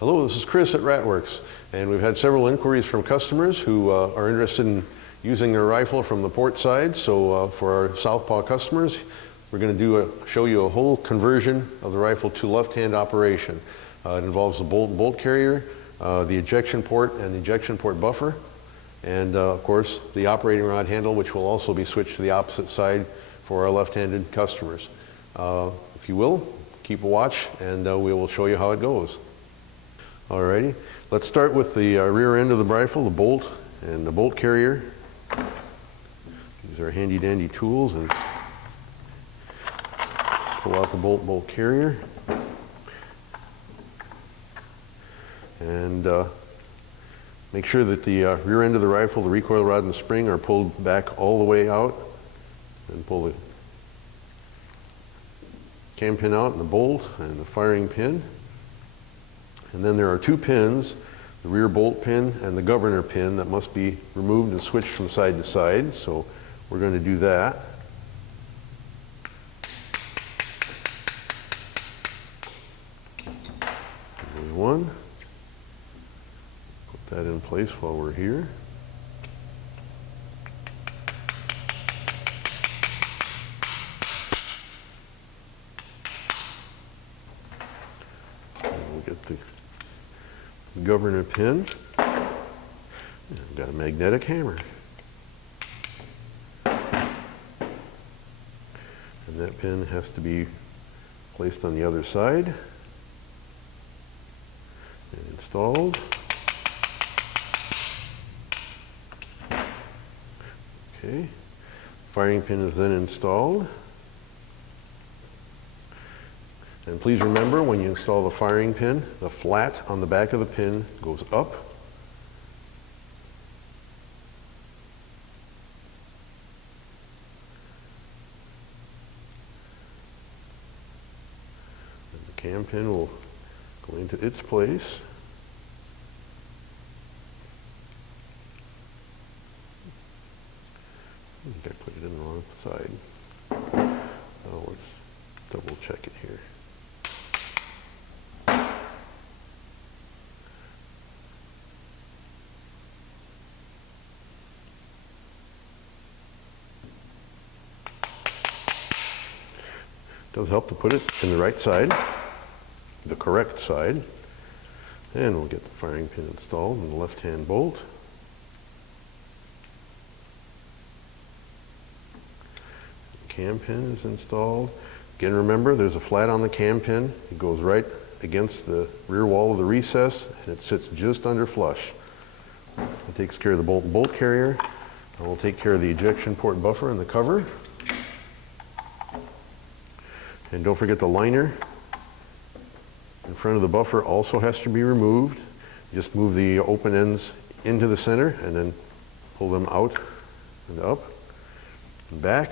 Hello, this is Chris at RATWORX, and we've had several inquiries from customers who are interested in using their rifle from the port side. So for our southpaw customers, we're going to show you a whole conversion of the rifle to left-hand operation. It involves the bolt carrier, the ejection port and the ejection port buffer, and of course the operating rod handle, which will also be switched to the opposite side for our left-handed customers. If you will, keep a watch and we will show you how it goes. Alrighty, let's start with the rear end of the rifle, the bolt and the bolt carrier. These are handy dandy tools, and pull out the bolt carrier and make sure that the rear end of the rifle, the recoil rod and the spring are pulled back all the way out, and pull the cam pin out and the bolt and the firing pin. And then there are two pins, the rear bolt pin and the governor pin, that must be removed and switched from side to side. So we're going to do that. There's one. Put that in place while we're here. And we'll get the governor pin. I've got a magnetic hammer. And that pin has to be placed on the other side and installed. Okay. Firing pin is then installed. And please remember, when you install the firing pin, the flat on the back of the pin goes up. And the cam pin will go into its place. I think I put it in the wrong side. Now let's double check it here. It does help to put it in the right side, the correct side. And we'll get the firing pin installed in the left-hand bolt. The cam pin is installed. Again, remember, there's a flat on the cam pin. It goes right against the rear wall of the recess, and it sits just under flush. It takes care of the bolt carrier, and we'll take care of the ejection port buffer and the cover. And don't forget the liner in front of the buffer also has to be removed. Just move the open ends into the center and then pull them out and up and back.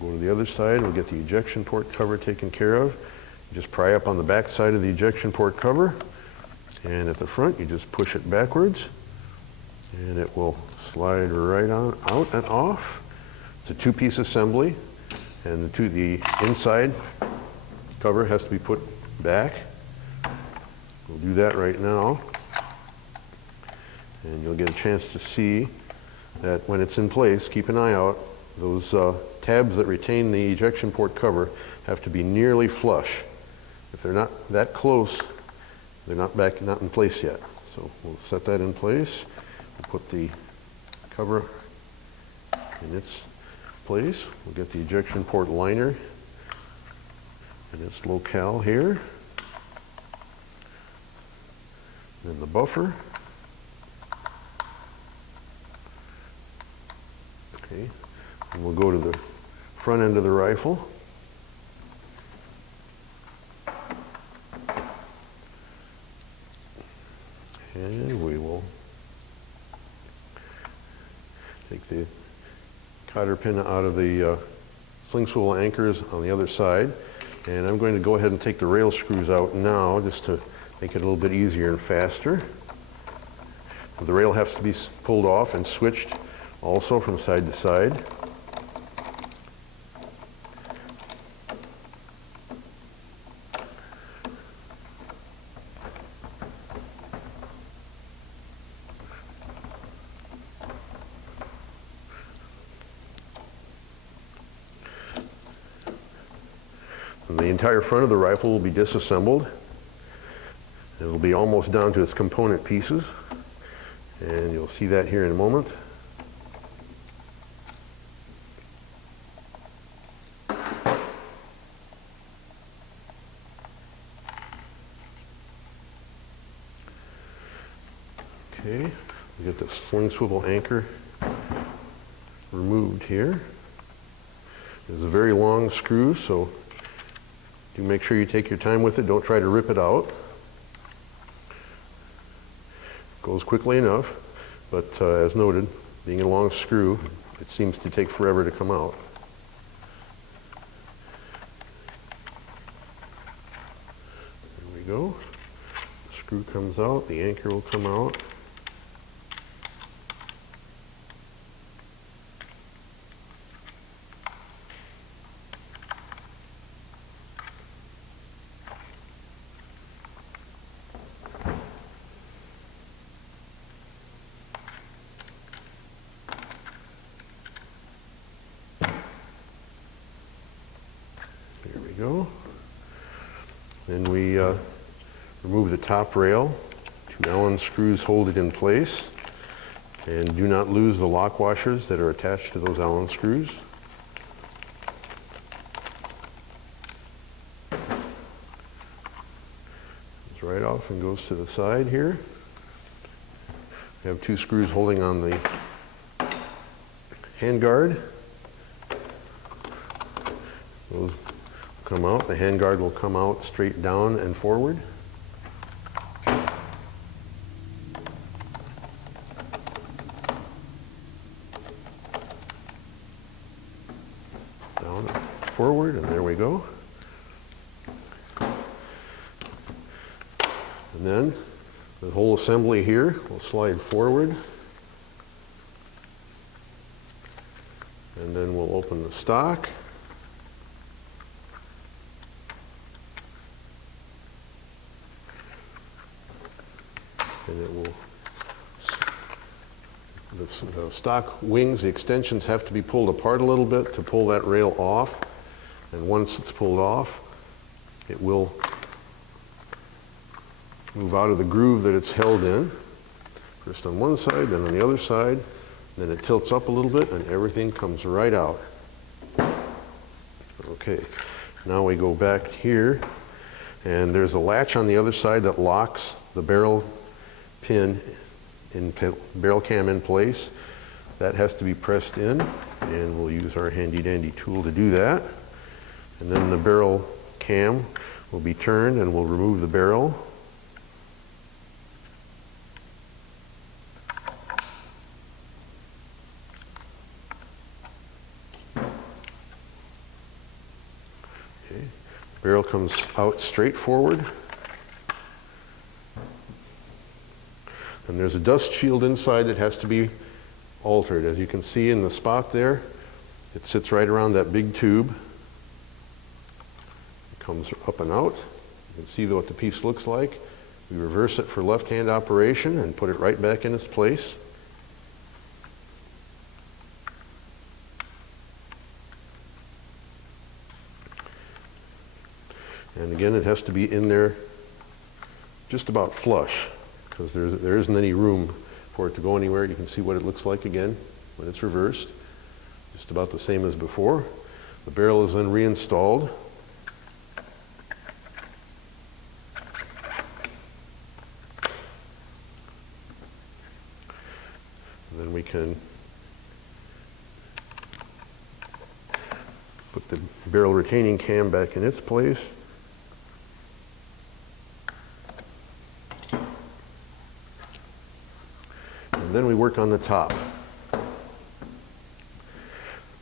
Go to the other side, we'll get the ejection port cover taken care of. You just pry up on the back side of the ejection port cover, and at the front you just push it backwards and it will slide right on out and off. It's a two-piece assembly. And the inside cover has to be put back. We'll do that right now. And you'll get a chance to see that when it's in place, keep an eye out. Those tabs that retain the ejection port cover have to be nearly flush. If they're not that close, they're not in place yet. So we'll set that in place. We'll put the cover in its place. We'll get the ejection port liner in its locale here. Then the buffer. Okay, and we'll go to the front end of the rifle. And we will take the cotter pin out of the sling swivel anchors on the other side, and I'm going to go ahead and take the rail screws out now just to make it a little bit easier and faster. The rail has to be pulled off and switched also from side to side. the entire front of the rifle will be disassembled. It'll be almost down to its component pieces, and you'll see that here in a moment. Okay, we get the sling swivel anchor removed here. It's a very long screw, so do make sure you take your time with it. Don't try to rip it out. It goes quickly enough, but as noted, being a long screw, it seems to take forever to come out. There we go. The screw comes out, the anchor will come out. Go. Then we remove the top rail. 2 Allen screws hold it in place, and do not lose the lock washers that are attached to those Allen screws. It's right off and goes to the side here. We have 2 screws holding on the handguard. Those come out. The handguard will come out straight down and forward. Down and forward, and there we go. And then the whole assembly here will slide forward. And then we'll open the stock. And it will, the stock wings, the extensions have to be pulled apart a little bit to pull that rail off. And once it's pulled off, it will move out of the groove that it's held in. First on one side, then on the other side. Then it tilts up a little bit and everything comes right out. Okay, now we go back here, and there's a latch on the other side that locks the barrel pin in barrel cam in place. That has to be pressed in, and we'll use our handy dandy tool to do that. And then the barrel cam will be turned, and we'll remove the barrel. Okay. Barrel comes out straight forward. And there's a dust shield inside that has to be altered. As you can see in the spot there, it sits right around that big tube. It comes up and out. You can see what the piece looks like. We reverse it for left-hand operation and put it right back in its place. And again, it has to be in there just about flush, because there isn't any room for it to go anywhere. You can see what it looks like again when it's reversed. Just about the same as before. The barrel is then reinstalled. And then we can put the barrel retaining cam back in its place. And then we work on the top.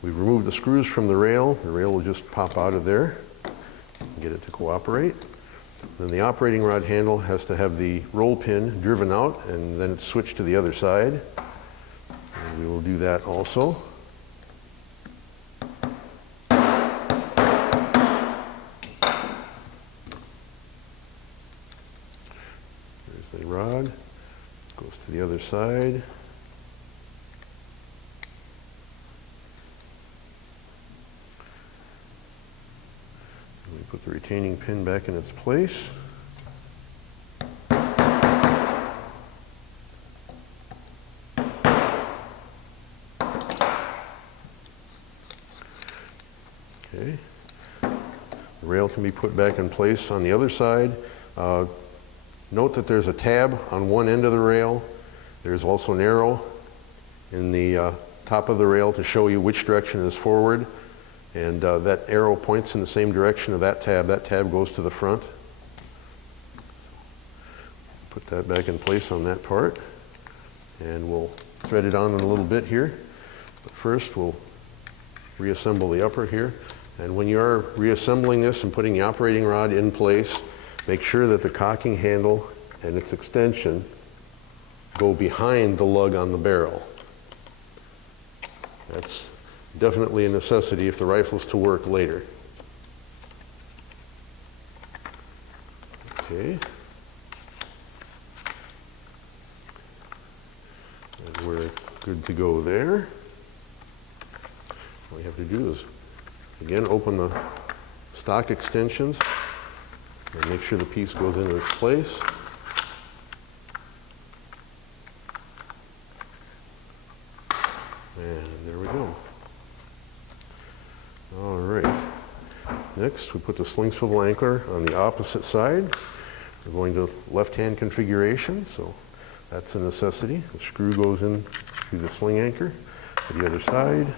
We've removed the screws from the rail. The rail will just pop out of there and get it to cooperate. Then the operating rod handle has to have the roll pin driven out, and then it's switched to the other side. And we will do that also. There's the rod. Goes to the other side. We Put the retaining pin back in its place. Okay. The rail can be put back in place on the other side. Note that there's a tab on one end of the rail. There's also an arrow in the top of the rail to show you which direction is forward. And that arrow points in the same direction of that tab. That tab goes to the front. Put that back in place on that part. And we'll thread it on in a little bit here. But first we'll reassemble the upper here. And when you are reassembling this and putting the operating rod in place, make sure that the cocking handle and its extension go behind the lug on the barrel. That's definitely a necessity if the rifle is to work later. Okay. And we're good to go there. All you have to do is, again, open the stock extensions and make sure the piece goes into its place. And there we go. All right. Next, we put the sling swivel anchor on the opposite side. We're going to left-hand configuration, so that's a necessity. The screw goes in through the sling anchor to the other side.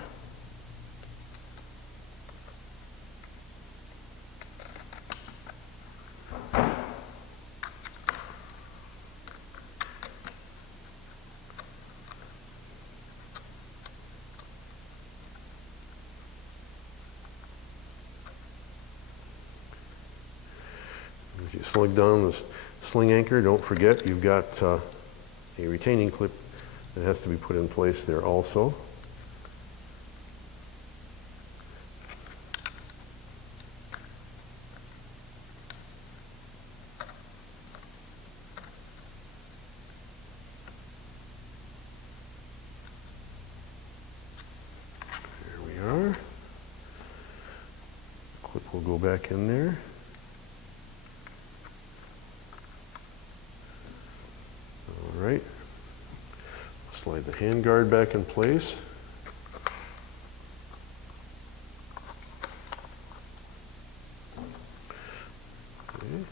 As you slug down the sling anchor, don't forget you've got a retaining clip that has to be put in place there also. There we are. Clip will go back in there. All right. Slide the handguard back in place. Okay.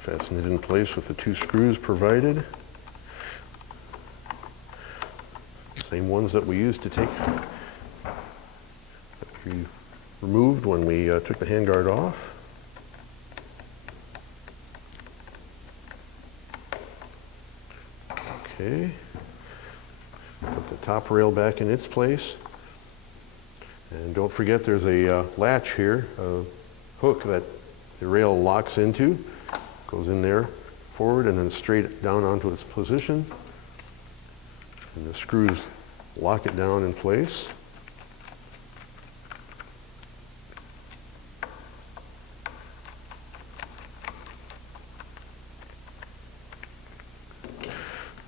Fasten it in place with the two screws provided. Same ones that we used to take, that we removed when we took the handguard off. Okay. Put the top rail back in its place. And don't forget there's a latch here, a hook that the rail locks into. Goes in there forward and then straight down onto its position. And the screws lock it down in place.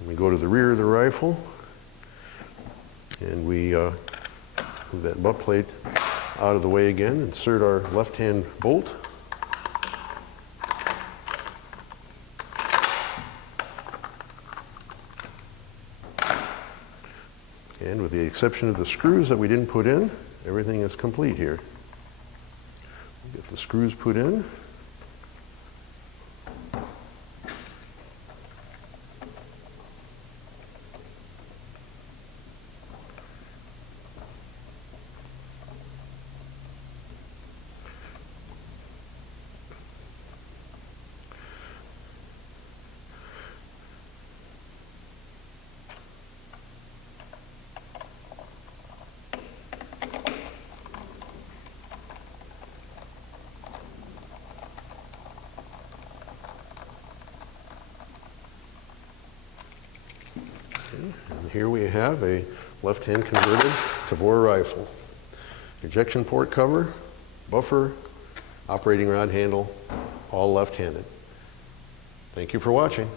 We go to the rear of the rifle and we move that butt plate out of the way again, insert our left-hand bolt. And with the exception of the screws that we didn't put in, everything is complete here. Get the screws put in. And here we have a left-hand converted Tavor rifle. Ejection port cover, buffer, operating rod handle, all left-handed. Thank you for watching.